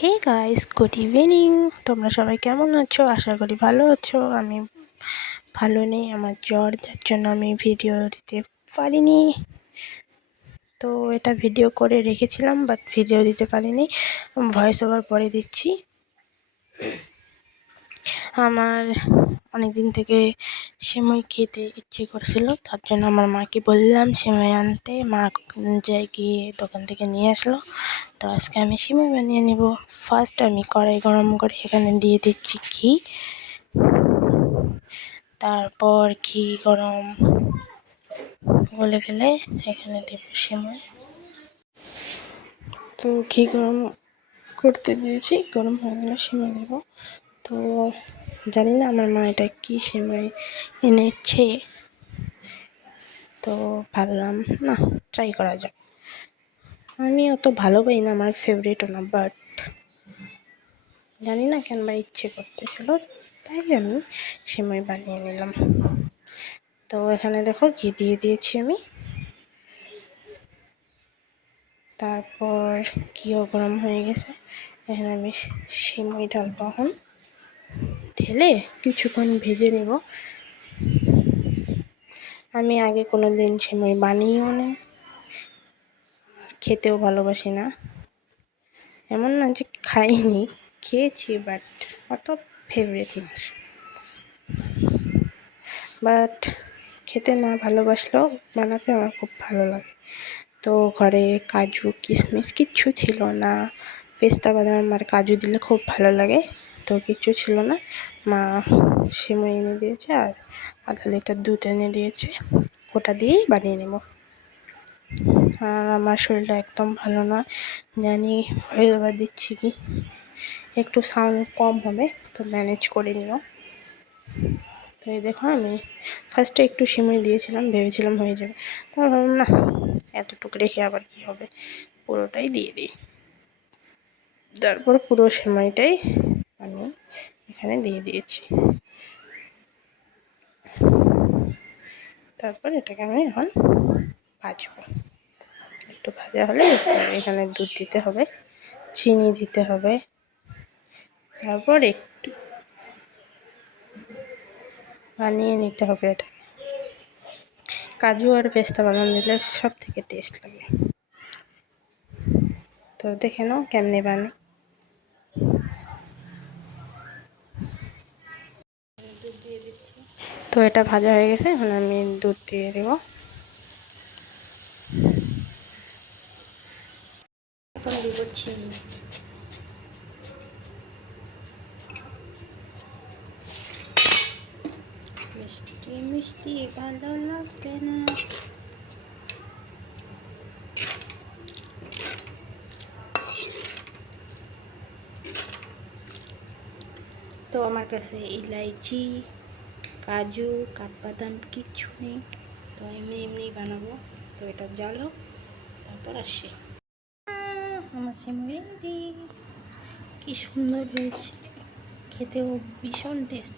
Hey guys, good evening. তোমরা সবাই কেমন আছো? আশা করি ভালো আছো। আমি ভালো নেই, আমার জ্বর, যার জন্য আমি ভিডিও দিতে পারিনি। তো এটা ভিডিও করে রেখেছিলাম, বাট ভিডিও দিতে পারিনি, ভয়েস ওভার পরে দিচ্ছি। আমার অনেক দিন থেকে সেমাই খেতে ইচ্ছে করছিল, তার জন্য আমার মাকে বললাম সেমাই আনতে। মা যাই গিয়ে দোকান থেকে নিয়ে আসলো। তো আজকে আমি সেমাই বানিয়ে নেব। ফার্স্ট আমি কড়াই গরম করে এখানে দিয়ে দিচ্ছি ঘি। তারপর ঘি গরম গলে গেলে এখানে দেব সেমাই। তো ঘি গরম করতে দিয়েছি, গরম হয়ে গেলে সেমাই দেবো। তো জানি না আমার মা এটা কী সেমাই এনেছে, তো ভাবলাম না ট্রাই করা যাক। আমি অত ভালো পাই না, আমার ফেভারিটও না, বাট জানি না কেন বা ইচ্ছে করতেছিল, তাই আমি সেমাই বানিয়ে নিলাম। তো এখানে দেখো ঘি দিয়ে দিয়েছি আমি। তারপর ঘিও গরম হয়ে গেছে, এখানে আমি সেমাই ঢালবো। এখন ঢেলে কিছুক্ষণ ভেজে নেব। আমি আগে কোনো দিন সেমাই বানিয়েও না, খেতেও ভালোবাসি না। এমন না যে খাইনি, খেয়েছি, বাট অত ফেভারিট না। বাট খেতে না ভালোবাসলেও বানাতে আমার খুব ভালো লাগে। তো ঘরে কাজু কিশমিশ কিচ্ছু ছিল না, পেস্তা বাদাম আর কাজু দিলে খুব ভালো লাগে, তো কিচ্ছু ছিল না। মা সেমাই এনে দিয়েছে আর আধা লিটার দুধ এনে দিয়েছে, ওটা দিয়েই বানিয়ে নেব। আর আমার শরীরটা একদম ভালো না, জানি ভয়েস ওভার দিচ্ছি কি একটু সাউন্ড কম হবে, তো ম্যানেজ করে নিও। তো এই দেখো আমি ফার্স্টে একটু সেমাই দিয়েছিলাম, ভেবেছিলাম হয়ে যাবে, তারপর ভাবলাম না এতটুকু রেখে আবার কী হবে, পুরোটাই দিয়ে দিই। তারপর পুরো সেমাইটাই আমি এখানে দিয়ে দিয়েছি। তারপর এটাকে আমি এখন ভাজবো। একটু ভাজা হলে এখানে দুধ দিতে হবে, চিনি দিতে হবে, তারপর একটু বানিয়ে নিতে হবে এটাকে। কাজু আর পেস্তা বাদাম দিলে সব থেকে টেস্ট লাগে। তো দেখে নাও কেমনে বানাই। দুধ দিয়ে দিচ্ছি। তো এটা ভাজা হয়ে গেছে, এখন আমি দুধ দিয়ে দেব। এখন দিব চিনি। মিষ্টি মিষ্টি ভালো লাগবে না। তো আমার কাছে ইলাইচি, কাজু, কাঠবাদাম কিচ্ছু নেই, তো এমনি এমনি বানাবো। তো এটা জ্বালো, তারপর আসি। আমার সেমাই রেডি, কি সুন্দর হয়েছে, খেতেও ভীষণ টেস্ট।